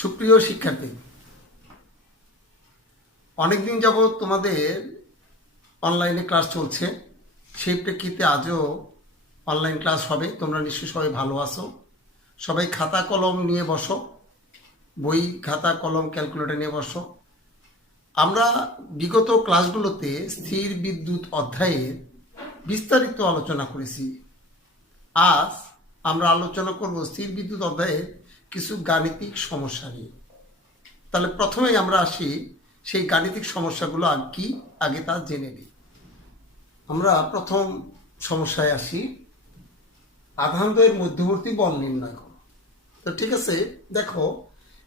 সুপ্রিয় শিক্ষার্থী, অনেকদিন যাবৎ তোমাদের অনলাইনে ক্লাস চলছে। সেই প্রেক্ষিতে আজও অনলাইন ক্লাস হবে। তোমরা নিশ্চয়ই সবাই ভালো আছো। সবাই খাতা কলম নিয়ে বসো, বই খাতা কলম ক্যালকুলেটর নিয়ে বসো। আমরা বিগত ক্লাসগুলোতে স্থির বিদ্যুৎ অধ্যায়ের বিস্তারিত আলোচনা করেছি। আজ আমরা আলোচনা করব স্থির বিদ্যুৎ অধ্যায়ের কিছু গাণিতিক সমস্যা নিয়ে। তাহলে প্রথমেই আমরা আসি সেই গাণিতিক সমস্যাগুলো কি আগে তা জেনে নিই। আমরা প্রথম সমস্যায় আসি, আধানদ্বয়ের মধ্যবর্তী বল নির্ণয় করো। তো ঠিক আছে, দেখো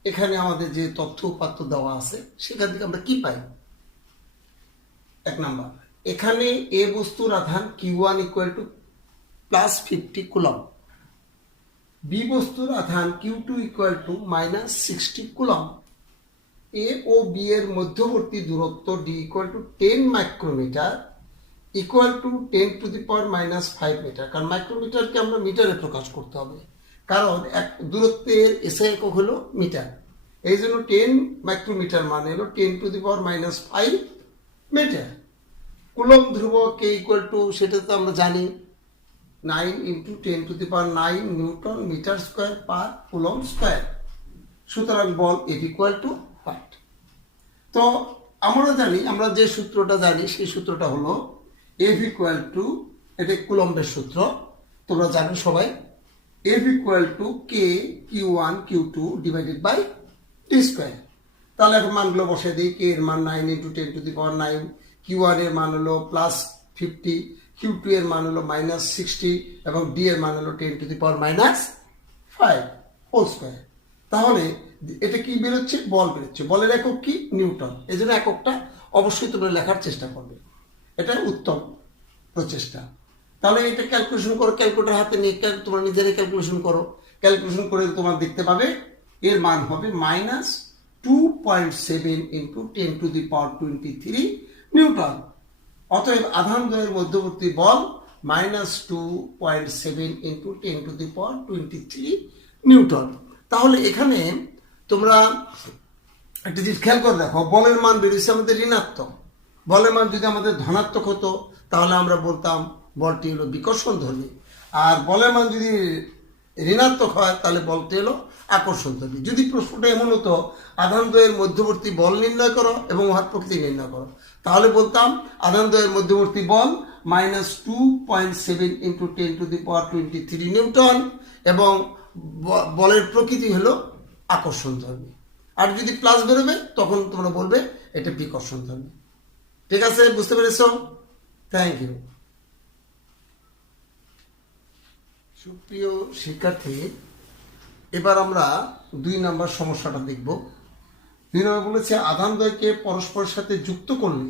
এখানে আমাদের যে তথ্য উপাত্ত দেওয়া আছে সেখান থেকে আমরা কি পাই। এক নাম্বার, এখানে এ বস্তুর আধান Q1 equal to +50 coulomb, B বস্তুর আধান Q2 equal to -60 coulomb, A ও বি এর মধ্যবর্তী দূরত্ব D equal to 10 micrometre equal to 10⁻⁻5 metre. কারণ মাইক্রোমিটারকে আমরা মিটারে প্রকাশ করতে হবে, কারণ এক দূরত্বের এসআই একক হলো মিটার। এই জন্য 10 মাইক্রোমিটার মানে হলো 10⁻⁵ মিটার। কুলম ধ্রুবক কে ইকুয়াল টু, সেটা তো আমরা জানি 9 × 10⁹ newton metre square per coulomb square. সুতরাং বল F ইকুয়াল টু 5। তো আমরা জানি, আমরা যে সূত্রটা জানি সেই সূত্রটা হলো F ইকুয়াল টু, এটা কুলম্বের সূত্র, তোমরা জানো সবাই। F equal to K Q1 Q2 divided by T square. তাহলে এখন মানগুলো বসে দিই। কে এর মান 9 × 10⁹, Q1 এর মান হলো +50, Q2 এর মান হলো -60 এবং ডি এর মান হলো 10⁻⁵ হোল স্কোয়ার। তাহলে এটা কি বেরোচ্ছে? বল বেরোচ্ছে। বলের একক কি? নিউটন। এই জন্য এককটা অবশ্যই তোমরা লেখার চেষ্টা করবে, এটা উত্তম প্রচেষ্টা। তাহলে এটা ক্যালকুলেশন করো, ক্যালকুলেটর হাতে নিয়ে তোমরা নিজেরাই ক্যালকুলেশন করো। ক্যালকুলেশন করে তোমার দেখতে পাবে এর মান হবে -2.7 × 10⁻23 নিউটন। অতএব আধানদ্বয়ের মধ্যবর্তী বল -2.7 × 10⁻23 নিউটন। তাহলে এখানে তোমরা একটা জিনিস খেয়াল করে দেখো, বলের মান বেরিয়েছে আমাদের ঋণাত্মক। বলের মান যদি আমাদের ধনাত্মক হতো তাহলে আমরা বলতাম বলটি হলো বিকর্ষণধর্মী, আর বলের মান যদি ঋণাত্মক হয় তাহলে বলটি হলো আকর্ষণধর্মী। যদি প্রশ্নটা এমন হতো আধানদ্বয়ের মধ্যবর্তী বল নির্ণয় করো এবং উহার প্রকৃতি নির্ণয় করো, তাহলে বলতাম আধানদ্বয়ের মধ্যবর্তী বল -2.7 × 10⁻23 নিউটন এবং বলের প্রকৃতি হলো আকর্ষণধর্মী। আর যদি প্লাস বেরোবে তখন তোমরা বলবে এটা বিকর্ষণধর্মী। ঠিক আছে, বুঝতে পেরেছো? Thank you. সুপ্রিয় শিক্ষার্থী, এবার আমরা 2 নম্বর সমস্যাটা দেখব। 2 নম্বর বলেছে আধানদ্বয়কে পরস্পরের সাথে যুক্ত করলে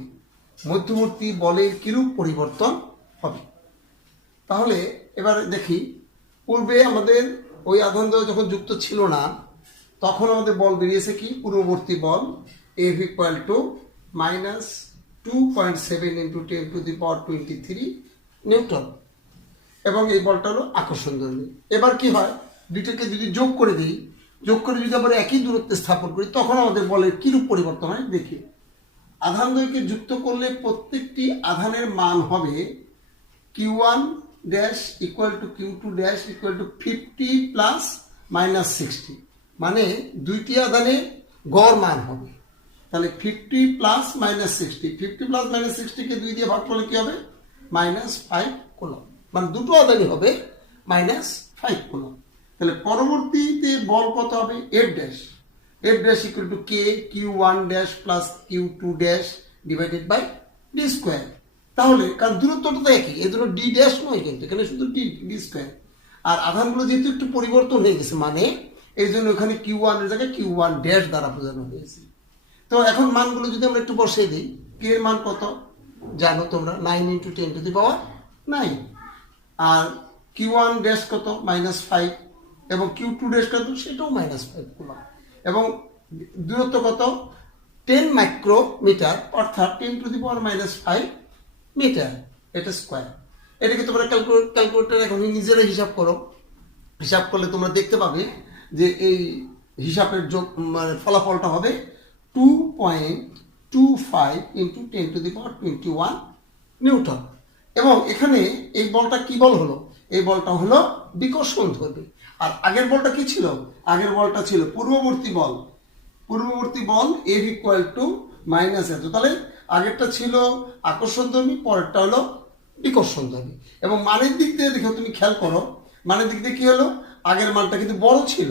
মধ্যবর্তী বলের কিরূপ পরিবর্তন হবে। তাহলে এবার দেখি, পূর্বে আমাদের ওই আধানদ্বয় যখন যুক্ত ছিল না তখন আমাদের বল বেরিয়েছে কি? পূর্ববর্তী বল F ইকুয়াল টু -2.7 × 10⁻23 নিউটন এবং এই বলটা হলো আকর্ষণধর্মী। এবার কি হয়, দুইটাকে যদি যোগ করে দিই, যোগ করে যদি আমরা একই দূরত্বে স্থাপন করি তখন আমাদের বলের কিরূপ পরিবর্তন হয় দেখি। আধানদ্বয়কে যুক্ত করলে প্রত্যেকটি আধানের মান হবে Q1 dash equal two Q2 dash equal to 50 + -60, মানে দুইটি আধানের গড় মান হবে। তাহলে 50 + -60, 50 + -60 কে 2 দিয়ে ভাগ করলে কি হবে? -5 কুলম, মানে দুটো আধানই হবে -5 কুলম। তাহলে পরবর্তীতে বল কত হবে? F dash, F dash equal to K Q1 dash plus Q2 dash divided by D square. তাহলে কারণ দূরত্বটা তো একই, এই জন্য ডি ড্যাশ নয়, কিন্তু এখানে শুধু ডি স্কোয়ার। আর আধানগুলো যেহেতু একটু পরিবর্তন হয়ে গেছে মানে, এই জন্য ওখানে Q1 এর জায়গায় Q1 ড্যাশ দ্বারা বোঝানো হয়েছে। তো এখন মানগুলো যদি আমরা একটু বসিয়ে দিই, কে এর মান কত জানো তোমরা? 9 × 10⁻9, আর Q1 ড্যাশ কত? -5 এবং Q2 ড্যাশ কত? সেটাও -5 কুলম এবং দূরত্ব কত? 10 মাইক্রোমিটার, অর্থাৎ 10⁻⁵ মিটার, এটা স্কোয়ার। এটাকে তোমরা ক্যালকুলেটর এখন নিজেরাই হিসাব করো। হিসাব করলে তোমরা দেখতে পাবে যে এই হিসাবের যোগ মানে ফলাফলটা হবে 2.25 ইন্টু 10⁻21 নিউটন। এবং এখানে এই বলটা কি বল হলো? এই বলটা হলো বিকর্ষণ ধর্মী। আর আগের বলটা কি ছিল? আগের বলটা ছিল পূর্ববর্তী বল। পূর্ববর্তী বল F ইকুয়াল টু মাইনাস এত। তাহলে আগেরটা ছিল আকর্ষণধর্মী, পরেরটা হলো বিকর্ষণধর্মী। এবং মানের দিক দিয়ে দেখো, তুমি খেয়াল করো, মানের দিক দিয়ে কি হলো? আগের মানটা কিন্তু বড় ছিল,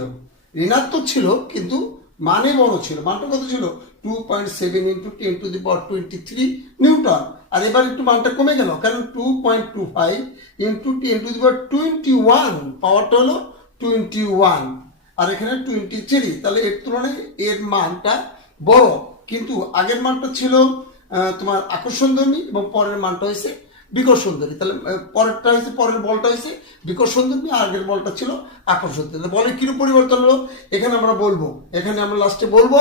ঋণাত্মক ছিল, কিন্তু মানে বড় ছিল। মানটা কত ছিল? 2.7 ইন্টু 10⁻23 নিউটন। আর এবার একটু মানটা কমে গেল, কারণ 2.25 ইন্টু 10⁻21 পাওয়ারটা হলো 21, আর এখানে 23। তাহলে এর তুলনায় এর মানটা বড়, কিন্তু আগের মানটা ছিল তোমার আকর্ষণধর্মী এবং পরের মানটা হয়েছে বিকর্ষণধর্মী। তাহলে পরেরটা হয়েছে, পরের বলটা হয়েছে বিকর্ষণধর্মী, আর আগের বলটা ছিল আকর্ষণধর্মী। বলের কিরূপ পরিবর্তন হলো এখানে আমরা বলবো। এখানে আমরা লাস্টে বলবো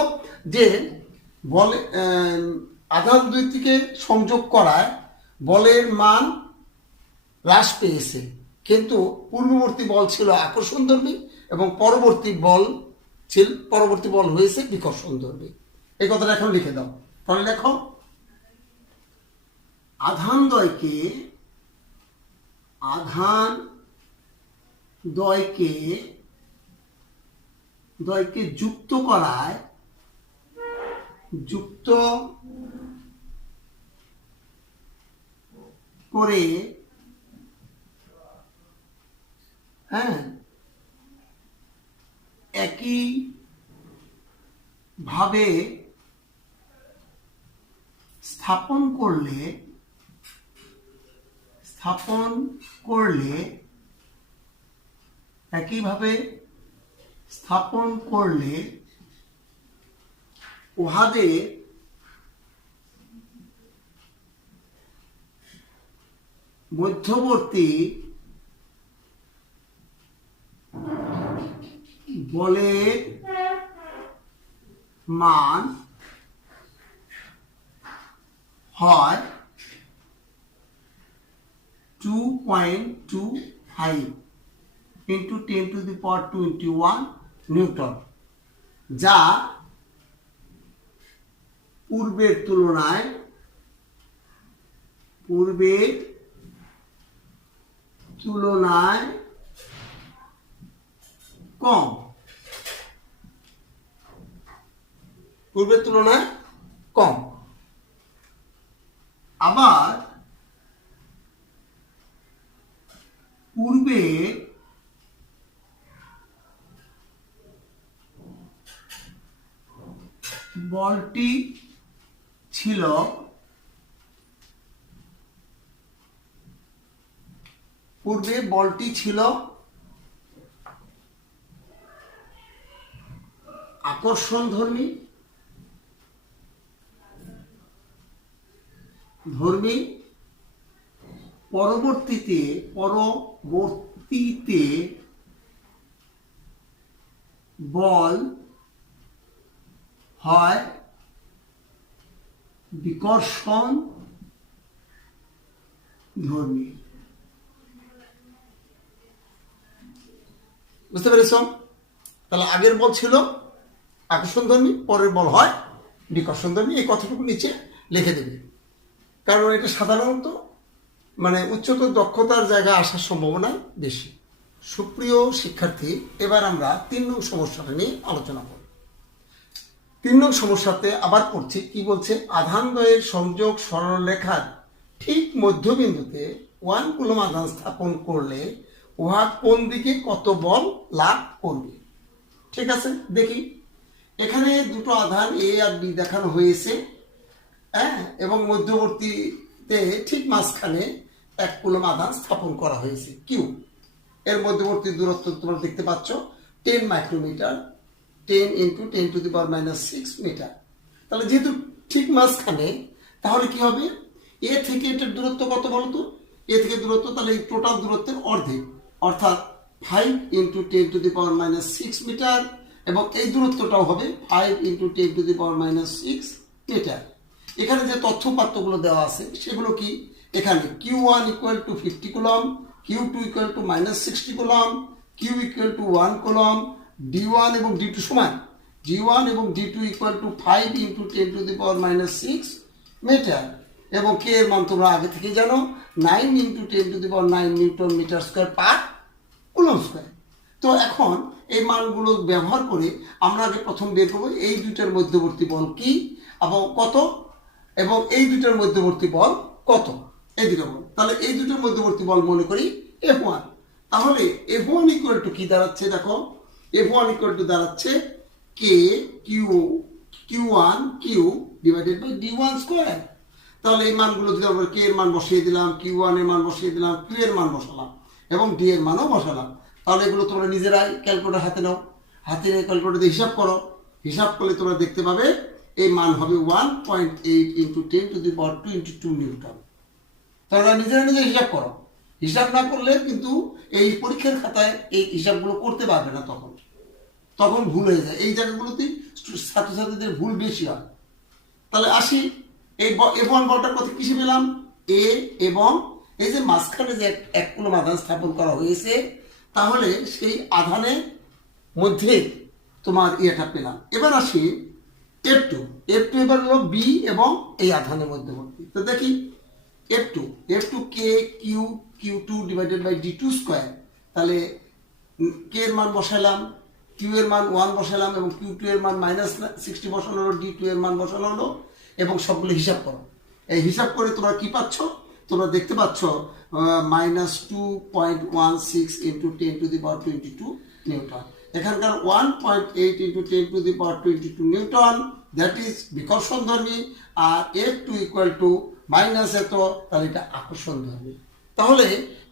যে বলে আধান দুইটিকে সংযোগ করায় বলের মান হ্রাস পেয়েছে, কিন্তু পূর্ববর্তী বল ছিল আকর্ষণধর্মী এবং পরবর্তী বল হয়েছে বিকর্ষণধর্মী। এই কথাটা এখন লিখে দাও। তাহলে দেখো, আধান দ্বয়কে যুক্ত করে একই ভাবে স্থাপন করলে উহাদের মধ্যবর্তী বলের মান হয় 2.25 ইন্টু 10⁻21 নিউটন, যা পূর্বের তুলনায় কম। আবার পূর্বে বলটি ছিল আকর্ষণধর্মী, পরবর্তীতে বল হয় বিকর্ষণধর্মী। বুঝতে পেরেছ? তাহলে আগের বল ছিল আকর্ষণধর্মী, পরের বল হয় বিকর্ষণধর্মী। এই কথাটুকু নিচে লিখে দেবে, কারণ এটা সাধারণত মানে উচ্চতর দক্ষতার জায়গায় আসার সম্ভাবনা বেশি। সুপ্রিয় শিক্ষার্থী, এবার আমরা 3 নং সমস্যাটা নিয়ে আলোচনা করব। 3 নং সমস্যাতে আবার পড়ছি, কি বলছে? আধানদ্বয়ের সংযোগ সরলরেখার ঠিক মধ্যবিন্দুতে 1 কুলম আধান স্থাপন করলে উহা কোন দিকে কত বল লাভ করবে? ঠিক আছে, দেখি। এখানে দুটো আধান এ আর বি দেখানো হয়েছে, এবং মধ্যবর্তীতে ঠিক মাঝখানে 1 কুলম আধান স্থাপন করা হয়েছে কিউ। এর মধ্যবর্তী দূরত্ব তোমরা দেখতে পাচ্ছ 10 মাইক্রোমিটার, 10 ইন্টু 10⁻6 মিটার। তাহলে যেহেতু ঠিক মাঝখানে, তাহলে কি হবে? এ থেকে এটার দূরত্ব কত বলতো? এ থেকে দূরত্ব, তাহলে এই টোটাল দূরত্বের অর্ধেক, অর্থাৎ 5 ইন্টু 10⁻6 মিটার, এবং এই দূরত্বটাও হবে 5 ইন্টু 10⁻6 মিটার। এখানে যে তথ্যপাত্রগুলো দেওয়া আছে সেগুলো কি? এখানে Q1 equal to 50 coulomb, Q2 equal to -60 coulomb, Q equal to 1 coulomb, d1 এবং d2 সমান, g1 এবং d2 equal to 5 into 10 to the power minus 6 metre, এবং কে এর মান তোমরা আগে থেকে জানো 9 into 10 to the power 9 newton metre square per coulomb square. তো এখন এই মানগুলো ব্যবহার করে আমরা আগে প্রথম বের করবো এই দুইটার মধ্যবর্তী বল কি এবং কত, এবং এই দুইটার মধ্যবর্তী বল কত, এই দুটো বল। তাহলে এই দুটোর মধ্যবর্তী বল মনে করি F1। তাহলে F1 ইকুয়াল টু কি দাঁড়াচ্ছে, দেখো F1 ইকুয়াল টু দাঁড়াচ্ছে K Q1 Q divided by D1 square. তাহলে এই মানগুলো যদি আমরা কে এর মান বসিয়ে দিলাম, Q1 এর মান বসিয়ে দিলাম, Q এর মান বসালাম এবং D এর মানও বসালাম। তাহলে এগুলো তোমরা নিজেরাই ক্যালকুলেটর হাতে নাও, হাতে নিয়ে ক্যালকুলেটর দিয়ে হিসাব করো। হিসাব করলে তোমরা দেখতে পাবে এই মান হবে 1.8 into 10 to the power 22 Newton. তোমরা নিজেরা নিজে হিসাব করো। হিসাব না করলে কিন্তু এই পরীক্ষার খাতায় এই হিসাবগুলো করতে পারবে না, তখন ভুল হয়ে যায়। এই জায়গাগুলোতেই ছাত্রছাত্রীদের ভুল বেশি হয়। তাহলে আসি এই F1 বলটার কথা কিসে পেলাম, এ এবং এই যে মাঝখানে যে এক কুলম্ব আধান স্থাপন করা হয়েছে, তাহলে সেই আধানের মধ্যে তোমার ইয়েটা পেলাম। এবার আসি F2 এবার হলো বি এবং এই আধানের মধ্যবর্তী। তো দেখি F2 K Q2 divided by D2 square. তাহলে কে এর মান বসালাম, কিউ এর মান 1 বসালাম এবং Q2 এর মান মাইনাস 60 বসানো হলো, D2 এর মান বসানো হলো এবং সবগুলো হিসাব করো। এই হিসাব করে তোমরা কি পাচ্ছ, তোমরা দেখতে পাচ্ছ minus 2.16 into 10 to the power 22 newton. এখানকার 1.8 into 10 to the power 22 newton, that is বিকর্ষণধর্মী। আর F2 ইকুয়াল টু মাইনাস এত, তাহলে এটা আকর্ষণধর্মী। তাহলে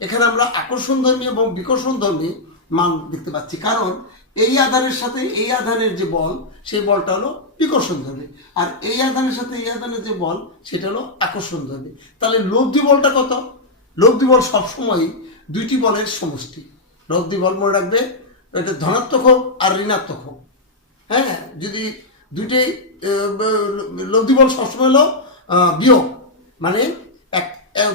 এখানে আমরা আকর্ষণধর্মী এবং বিকর্ষণধর্মী মান দেখতে পাচ্ছি, কারণ এই আধানের সাথে এই আধানের যে বল, সেই বলটা হলো বিকর্ষণধর্মী, আর এই আধানের সাথে এই আধানের যে বল, সেটা হলো আকর্ষণধর্মী। তাহলে লব্ধি বলটা কত? লব্ধি বল সবসময় দুইটি বলের সমষ্টি। লব্ধি বল মনে রাখবে, এটা ধনাত্মক হোক আর ঋণাত্মক হোক। হ্যাঁ, যদি দুইটাই লব্ধি বল সবসময় হলো বিয়োগ, মানে এক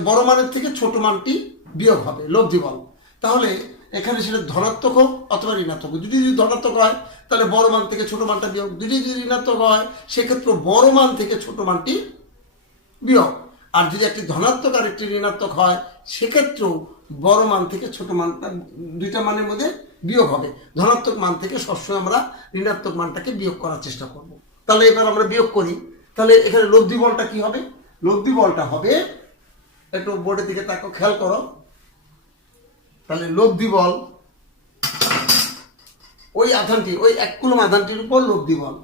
বড় মানের থেকে ছোট মানটি বিয়োগ হবে লব্ধি বল। তাহলে এখানে সেটা ধনাত্মক হোক অথবা ঋণাত্মক হোক। যদি ধনাত্মক হয় তাহলে বড় মান থেকে ছোট মানটা বিয়োগ, যদি ঋণাত্মক হয় সেক্ষেত্রে বড় মান থেকে ছোট মানটি বিয়োগ। আর যদি একটি ধনাত্মক আর একটি ঋণাত্মক হয় সেক্ষেত্রেও বড় মান থেকে ছোট মানটা দুইটা মানের মধ্যে বিয়োগ হবে। ধনাত্মক মান থেকে সবসময় আমরা ঋণাত্মক মানটাকে বিয়োগ করার চেষ্টা করব। তাহলে এবার আমরা বিয়োগ করি। তাহলে এখানে লব্ধি বলটা কি হবে? লব্ধি বলটা হবে, একটু বোর্ডের দিকে তাকে খেয়াল করো। তাহলে লব্ধি বল ওই আধানটি, ওই 1 কুলম্ব আধানটির উপর লব্ধি বল।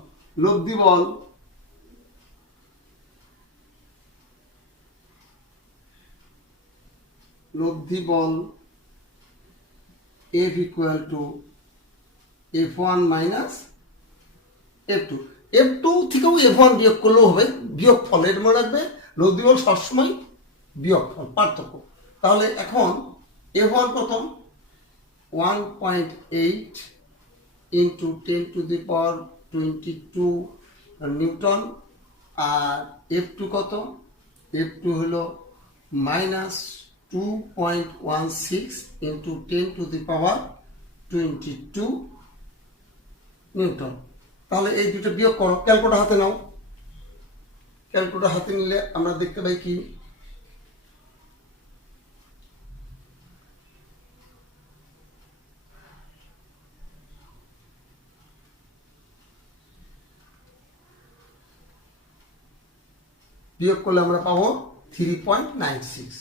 লব্ধি বল F equal two F1 minus F2। F2 থেকেও F1 বিয়োগ করলেও হবে, বিয়োগ ফল। এর মনে রাখবে লব্ধি বল সবসময় বিয়োগ ফল, পার্থক্য। তাহলে এখন F1 প্রথম 1.8 into 10 to the power 22 newton, আর F2 কত? F2 হলো minus 2.16 into 10 to the power 22 newton. তাহলে এই দুটো বিয়োগ করো, ক্যালকুলেটর হাতে নাও। ক্যালকুলেটর হাতে নিলে আমরা দেখতে পাই কি, বিয়োগ করলে আমরা পাবো 3.96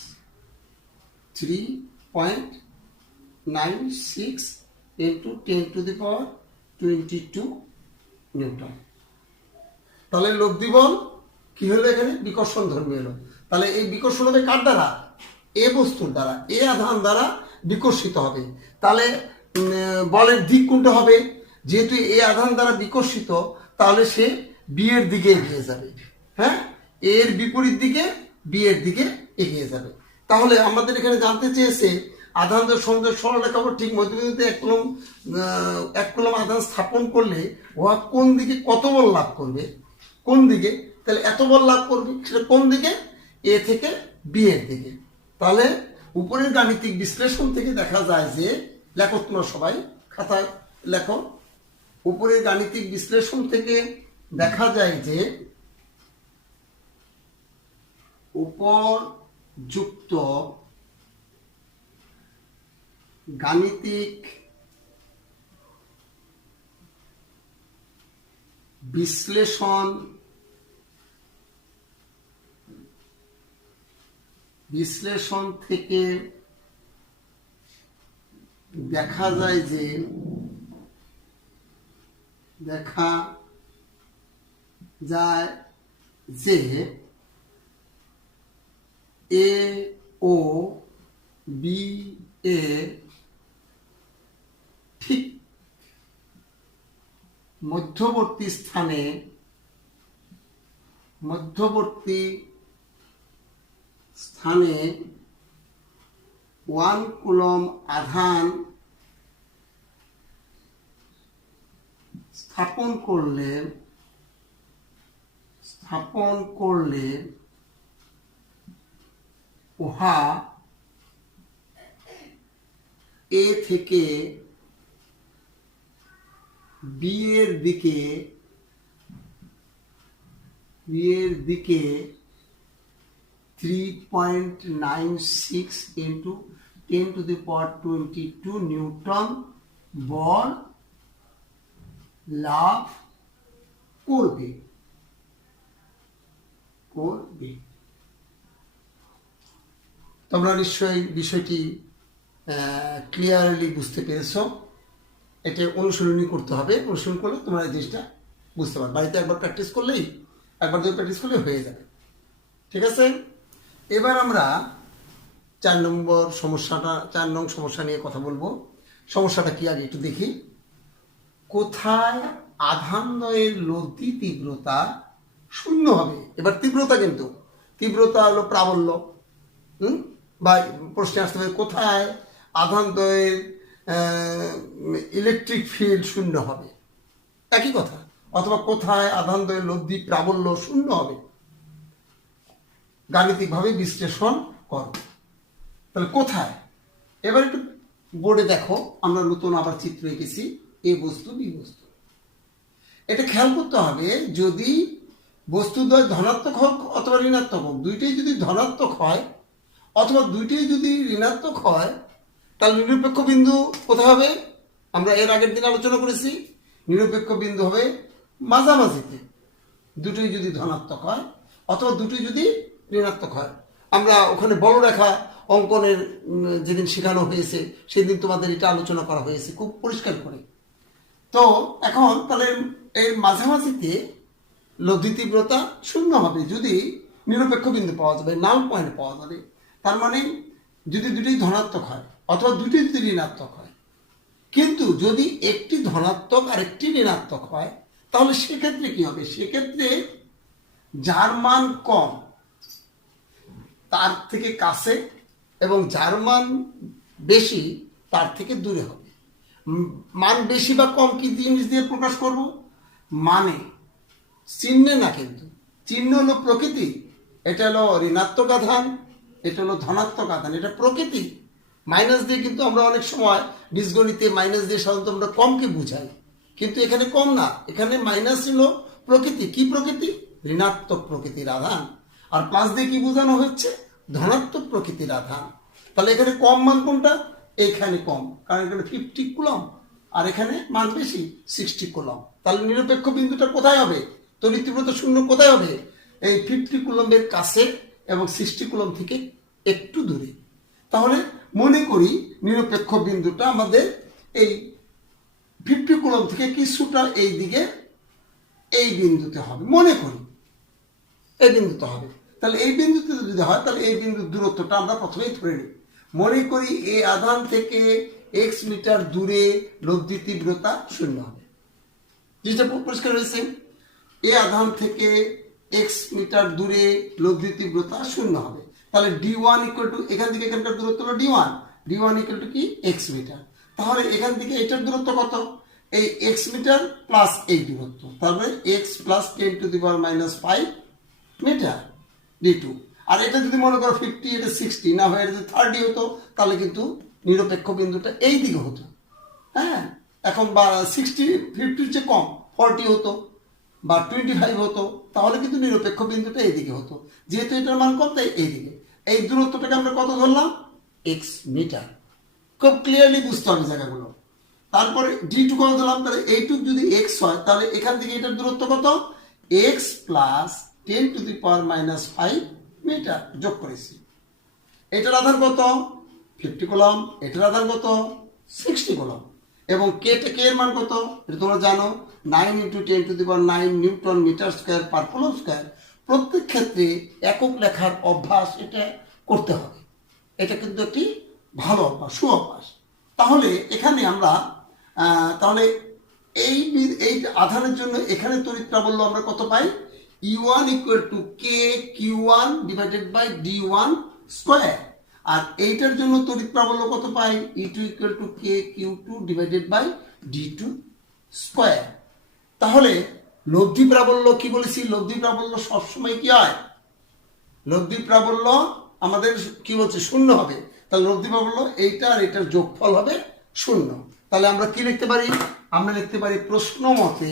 into 10 to the power 22 newton. তাহলে লব্ধি বল কি হলো? এখানে বিকর্ষণ ধর্মী হলো। তাহলে এই বিকর্ষণ হবে কার দ্বারা? এ বস্তুর দ্বারা, এ আধান দ্বারা বিকর্ষিত হবে। তাহলে বলের দিক কোনটা হবে? যেহেতু এ আধান দ্বারা বিকর্ষিত, তাহলে সে বি এর দিকে এগিয়ে যাবে। হ্যাঁ, এর বিপরীত দিকে বি এর দিকে এগিয়ে যাবে। তাহলে আমাদের এখানে জানতে চেয়েছে আধানদের সংযোগ সরলরেখা ঠিক মধ্যবিন্দুতে 1 কুলম্ব আধান স্থাপন করলে উহা কোন দিকে কত বল লাভ করবে, কোন দিকে? তাহলে এত বল লাভ করবে, সেটা কোন দিকে? এ থেকে বি এর দিকে। তাহলে উপরের গাণিতিক বিশ্লেষণ থেকে দেখা যায় যে, লেখো তোমরা সবাই খাতায় লেখো, উপরের গাণিতিক বিশ্লেষণ থেকে দেখা যায় যে উপযুক্ত গাণিতিক বিশ্লেষণ থেকে দেখা যায় যে এ ও বি এ ঠিক মধ্যবর্তী স্থানে 1 কুলম আধান স্থাপন করলে উহা এ থেকে বি এর দিকে 3.96 into 10 to the power 22 Newton বল লাভ করবে। তোমরা নিশ্চয়ই বিষয়টি ক্লিয়ারলি বুঝতে পেরেছো। এটা অনুশীলনী করতে হবে, অনুশীলন করলে তোমরা এই জিনিসটা বুঝতে পারবে। বাড়িতে একবার প্র্যাকটিস করলেই হয়ে যাবে। ঠিক আছে, এবার আমরা 4 নং সমস্যা নিয়ে কথা বলবো। সমস্যাটা কি আগে একটু দেখি। কোথায় আধানদ্বয়ের লব্ধি তীব্রতা শূন্য হবে? এবার তীব্রতা হলো প্রাবল্য। বা প্রশ্নে আসতে হবে কোথায় আধানদ্বয়ের ইলেকট্রিক ফিল্ড শূন্য হবে, একই কথা। অথবা কোথায় আধানদ্বয়ের লব্ধি প্রাবল্য শূন্য হবে, গাণিতিকভাবে বিশ্লেষণ করো। তাহলে কোথায়? এবার একটু বোর্ডে দেখো, আমরা নতুন আবার চিত্র এঁকেছি, এ বস্তু বি বস্তু। এটা খেয়াল করতে হবে, যদি বস্তুদ্বয় ধনাত্মক হোক অথবা ঋণাত্মক হোক, দুইটাই যদি ধনাত্মক হয় অথবা দুইটাই যদি ঋণাত্মক হয়, তাহলে নিরপেক্ষ বিন্দু কোথায় হবে? আমরা এর আগের দিন আলোচনা করেছি, নিরপেক্ষ বিন্দু হবে মাঝামাঝিতে, দুটোই যদি ধনাত্মক হয় অথবা দুটোই যদি ঋণাত্মক হয়। আমরা ওখানে বলরেখা অঙ্কনের যেদিন শেখানো হয়েছে সেদিন তোমাদের এটা আলোচনা করা হয়েছে খুব পরিষ্কার করে। তো এখন তাহলে এর মাঝামাঝিতে লব্ধি তীব্রতা শূন্য হবে যদি নিরপেক্ষ বিন্দু পাওয়া যাবে, নাল পয়েন্ট পাওয়া যাবে। তার মানে যদি দুটোই ধনাত্মক হয় অথবা দুটোই যদি ঋণাত্মক হয়। কিন্তু যদি একটি ধনাত্মক আর একটি ঋণাত্মক হয়, তাহলে সেক্ষেত্রে কি হবে? সেক্ষেত্রে যার মান কম তার থেকে কাছে এবং যার মান বেশি তার থেকে দূরে হবে। মান বেশি বা কম কি জিনিস দিয়ে প্রকাশ করব? মানে, চিহ্নে না, কিন্তু চিহ্ন হলো প্রকৃতি। এটা হলো ঋণাত্মক আধান, এটা হলো ধনাত্মক আধান, এটা প্রকৃতি। মাইনাস দিয়ে কিন্তু আমরা অনেক সময় বীজগণিতে মাইনাস দিয়ে সাধারণত আমরা কমকে বুঝাই, কিন্তু এখানে কম না, এখানে মাইনাস হলো প্রকৃতি। কি প্রকৃতি? ঋণাত্মক প্রকৃতির আধান। আর প্লাস দিয়ে কি বোঝানো হচ্ছে? ধনাত্মক প্রকৃতির আধান। তাহলে এখানে কম মান কোনটা? এইখানে কম, কারণ এখানে 50 কুলম আর এখানে মান বেশি 60 কুলম। তাহলে নিরপেক্ষ বিন্দুটা কোথায় হবে? তড়িৎ তীব্রতা শূন্য কোথায় হবে? এই 50 কুলমের কাছে এবং 60 কুলম থেকে একটু দূরে। তাহলে মনে করি নিরপেক্ষ বিন্দুটা আমাদের এই 50 কুলম থেকে কিছুটা এই দিকে এই বিন্দুতে হবে, মনে করি এই বিন্দুতে হবে। তাহলে এই বিন্দুতে যদি হয় তাহলে এই বিন্দুর দূরত্বটা আমরা প্রথমেই ধরে নিই। মনে করি এই আধান থেকে x মিটার দূরে লব্ধি তীব্রতা শূন্য হবে। যেটা পরিষ্কার হয়েছে, এই আধান থেকে x মিটার দূরে লব্ধি তীব্রতা শূন্য হবে। তাহলে d1 ইকুয়াল টু, এখান থেকে এখানকার দূরত্ব হলো d1 ইকুয়াল টু কি? x metre. তাহলে এখান থেকে এটার দূরত্ব কত? এই x মিটার প্লাস এই দূরত্ব, তারপরে x plus 10 to the power -5 metre d2। আর এটা যদি মনে করো 50, এটা 60 না হয়, এটা যদি 30 হতো তাহলে কিন্তু নিরপেক্ষ বিন্দুটা এই দিকে হতো। হ্যাঁ, এখন বা 50 চেয়ে কম 40 হতো বা 25 হতো, তাহলে কিন্তু নিরপেক্ষ বিন্দুটা এইদিকে হতো। যেহেতু এটার মান কম তাই এইদিকে। এই দূরত্বটাকে আমরা কত ধরলাম? X metre. খুব ক্লিয়ারলি বুঝতে হবে জায়গাগুলো। তারপরে ডি2 কত ধরলাম? তাহলে এইটুক যদি এক্স হয় তাহলে এখান থেকে এটার দূরত্ব কত? এক্স প্লাস 10⁻⁵ মিটার যোগ করেছি। এটার আধার কত? 50 কুলম। এটার আধার কত? 60 কুলম। এবং কে এর মান কত? এটা তোমরা জানো, 9 × 10⁹ newton metre square per coulomb square. প্রত্যেক ক্ষেত্রে একক লেখার অভ্যাস এটা করতে হবে। এটা কিন্তু একটি ভালো অভ্যাস, সুঅভ্যাস। তাহলে এখানে আমরা তাহলে এই আধানের জন্য এখানে তড়িৎ প্রাবল্য আমরা কত পাই? E1 = kq1/d1²। আর এইটার জন্য তড়িৎ প্রাবল্য কত পাই? E2 = kq2/d2²। তাহলে লব্ধি প্রাবল্য কি বলেছি? লব্ধি প্রাবল্য সবসময় কি হয়? লব্ধি প্রাবল্য আমাদের কি বলছে? শূন্য হবে। তাহলে লব্ধি প্রাবল্য এইটা আর এটার যোগফল হবে শূন্য। তাহলে আমরা কি লিখতে পারি? আমরা লিখতে পারি প্রশ্ন মতে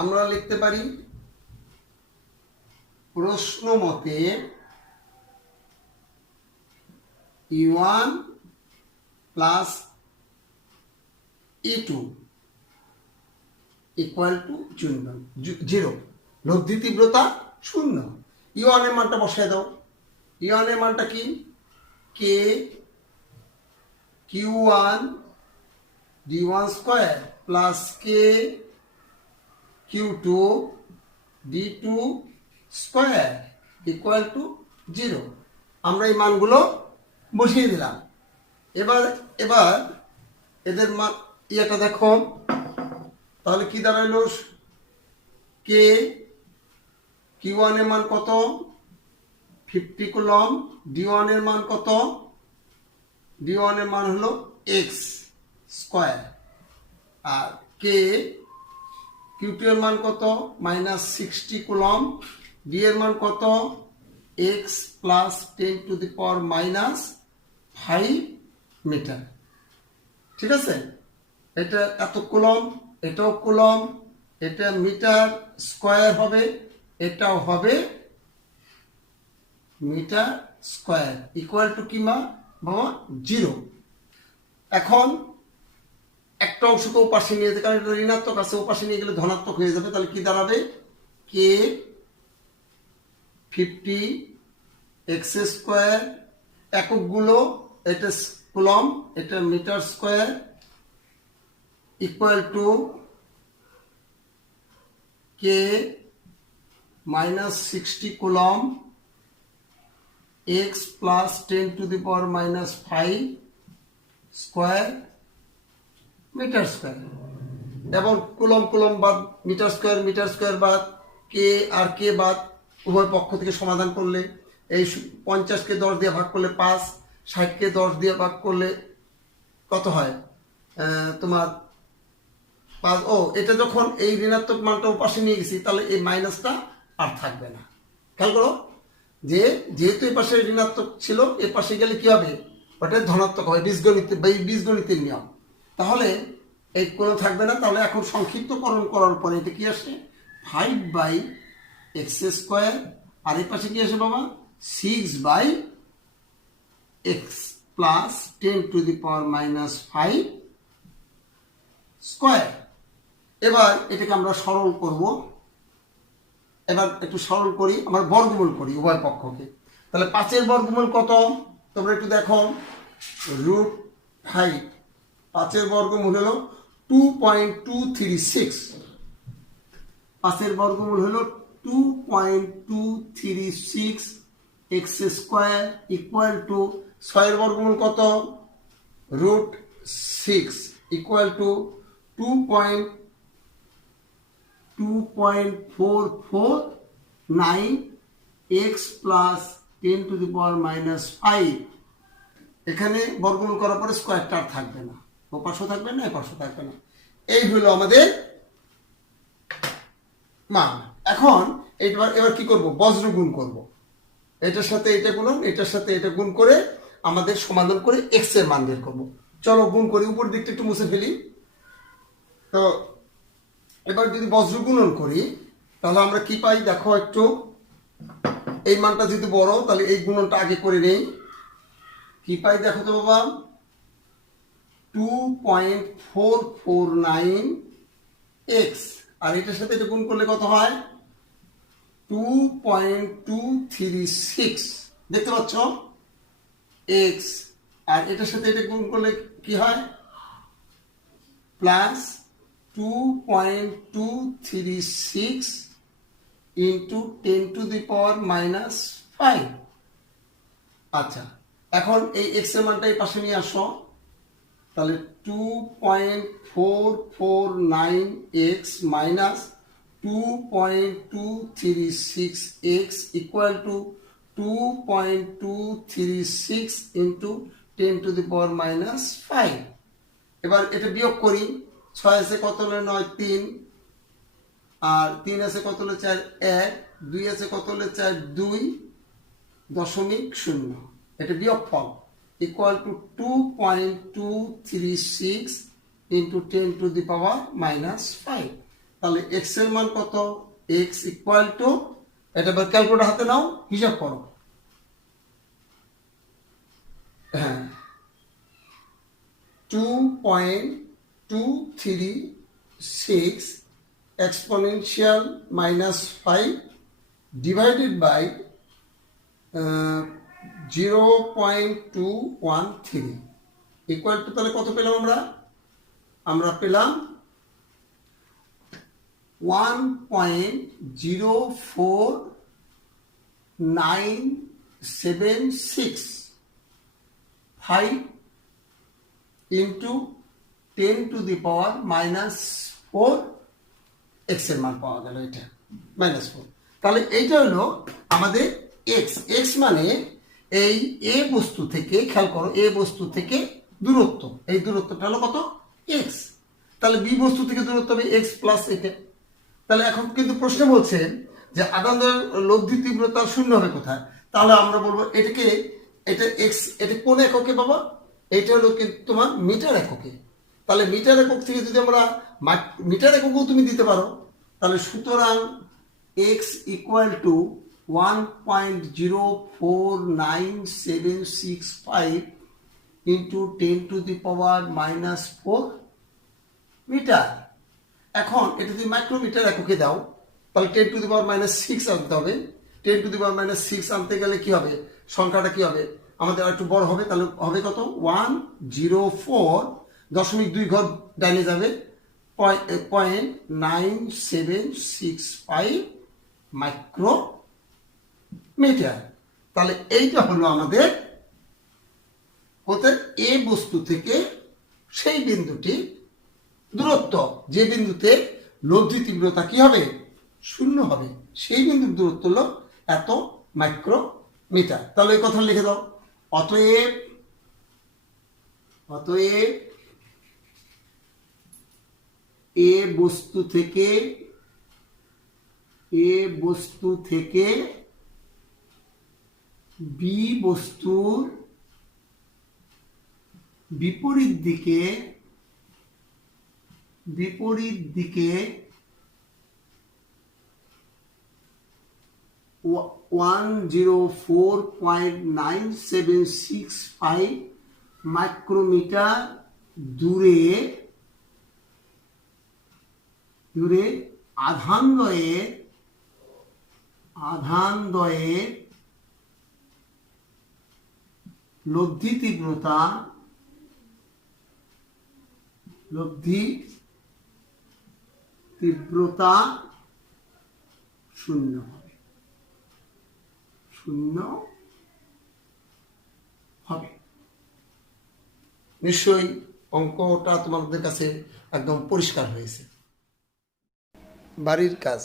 আমরা লিখতে পারি প্রশ্ন মতে E1 প্লাস E2 = 0। লব্ধি তীব্রতা শূন্য। E1 এর মানটা বসায় দাও। E1 এর মানটা কি? k q1d1² plus k q2d2² = 0। আমরা এই মানগুলো বসিয়ে দিলাম। এবার এদের মান ইয়েটা দেখো, তাহলে কি দাঁড়াইলো? k q1 এর মান কত? 50 কুলম। d1 এর মান কত? d1 এর মান হলো x²। আর k q2 এর মান কত? -60 কুলম। d এর মান কত? x plus 10⁻⁵ metre. ঠিক আছে? এটা এত কুলম, এটাও কুলম, এটা মিটার স্কয়ার হবে, এটাও হবে মিটার স্কয়ার = কি মা বাবা? 0। এখন একটা অংশকে ওপাশে নিয়ে যেতে, কারণ এটা ঋণাত্মক আছে, ওপাশে নিয়ে গেলে ধনাত্মক হয়ে যাবে। তাহলে কি দাঁড়াবে? k 50 x²। এককগুলো এটা কুলম, এটা metre square = k -60 coulomb x plus 10⁻⁵ square metre square. এবং কুলম কুলম বাদ, মিটার স্কয়ার বাদ, কে আর কে বাদ, উভয় পক্ষ থেকে সমাধান করলে এই 50কে 10 দিয়ে ভাগ করলে 5, 60কে 10 দিয়ে ভাগ করলে কত হয়? তোমার 5। এটা যখন এই ঋণাত্মক মানটা পাশে নিয়ে গেছি তাহলে এই মাইনাসটা আর থাকবে না। খেয়াল করো যে যেহেতু এই পাশে ঋণাত্মক ছিল, এ পাশে গেলে কি হবে? ওটা ধনাত্মক হবে, বীজগণিতের নিয়ম। তাহলে এই কোনো থাকবে না। তাহলে এখন সংক্ষিপ্তকরণ করার পরে এটা কি আসে? 5/x²। আর এই পাশে কি আসে বাবা? 6/x plus 10⁻⁵ square. এবার এটাকে আমরা সরল করব। এবার একটু সরল করি, আমরা বর্গমূল করি উভয় পক্ষকে। তাহলে 5-এর বর্গমূল কত? তোমরা একটু দেখো, √5। 5-এর বর্গমূল হলো 2.236। 5-এর বর্গমূল হলো 2.236 x² = 6-এর বর্গমূল কত? √6 = 2.4449 x প্লাস 10⁻⁵। এখানে বর্গমূল করার পরে স্কয়ারটা আর থাকবে না, ওপাশও থাকবে না, এপাশও থাকবে না। এই হলো আমাদের মান। এখন এবার কি করব, বজ্র গুণ করব। এটার সাথে এটা গুণন, এটার সাথে এটা গুণ করে আমাদের সমাধান করে এক্স এর মান বের করবো। চলো গুণ করি, উপর দিকটা একটু মুছে ফেলি। তো এবার যদি বজ্র গুণন করি তাহলে আমরা কি পাই দেখো একটু, এই মানটা যদি বড় তাহলে এই গুণনটা আগে করে নেই। কি পাই দেখো তো বাবা, 2.449 আর এটার সাথে এটা গুণ করলে কত হয়, 2.236 দেখতে পাচ্ছ এক্স, আর এটার সাথে এটা গুণ করলে কি হয়, প্লাস 2.236 ইন্টু 10⁻⁻5। আচ্ছা, এখন এই এক্স এর মানটা এই পাশে নিয়ে আসো, তাহলে 2.449x minus 2.236x equal to 2.236 into 10⁻⁻5। এবার এটা বিয়োগ করি, 6 আছে কত হলো 9, 3, আর 3 আছে কত হলো 4, 1, 2 আছে কত হলো 4, 2.0। এটা বিয়োগ ফল ইকুয়াল টু 2.236 ইন্টু 10⁻⁻5। তাহলে এক্স এর মান কত, এক্স ইকুয়াল টু, এটা এবার ক্যালকুলেটর হাতে নাও, হিসাব করো। হ্যাঁ, 2.236 exponential minus 5 divided by 0.213 equal to, তাহলে কত পেলাম আমরা পেলাম 1.04976 5 ইন্টু 10⁻⁻4 এক্স এর মান পাওয়া গেল, এটা -4। তাহলে এইটা হলো আমাদের এক্স। এক্স মানে এই এ বস্তু থেকে, খেয়াল করো, এ বস্তু থেকে দূরত্ব, এই দূরত্বটা হলো কত, এক্স। তাহলে বি বস্তু থেকে দূরত্ব হবে এক্স প্লাস এটা। তাহলে এখন কিন্তু প্রশ্ন বলছে যে আদান লব্ধি তীব্রতা শূন্য হবে কোথায়, তাহলে আমরা বলবো এটাকে, এটা এক্স, এটা কোন এককে বাবা, এটা হলো কিন্তু তোমার মিটার এককে। তাহলে মিটার একক থেকে যদি আমরা মিটার এককেও তুমি দিতে পারো, তাহলে সুতরাং X equal to 1.04975 into 10⁻⁻4 metre. এখন এটা যদি মাইক্রোমিটার এককে দাও তাহলে 10⁻⁻6 আনতে হবে। 10⁻⁻6 আনতে গেলে কি হবে, সংখ্যাটা কি হবে, আমাদের একটু বড় হবে। তাহলে হবে কত, 104.2 ঘর ডাইনে যাবে, 0.9765 মাইক্রোমিটার। তাহলে এইটা হলো আমাদের কোথায়, এ বস্তু থেকে সেই বিন্দুটি দূরত্ব, যে বিন্দুতে লব্ধি তীব্রতা কি হবে, শূন্য হবে, সেই বিন্দুর দূরত্ব হলো এত মাইক্রোমিটার। তাহলে এই কথা লিখে দাও, অতএব এ বস্তু থেকে বি বস্তুর বিপরীত দিকে 104.975 মাইক্রোমিটার দূরে আধানদ্বয়ের লব্ধি তীব্রতা শূন্য হবে। নিশ্চয়ই অঙ্কটা তোমাদের কাছে একদম পরিষ্কার হয়েছে। বাড়ির কাজ,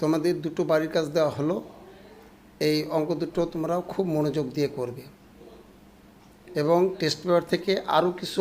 তোমাদের দুটো বাড়ির কাজ দেওয়া হলো। এই অঙ্ক দুটো তোমরাও খুব মনোযোগ দিয়ে করবে এবং টেস্ট পেপার থেকে আরও কিছু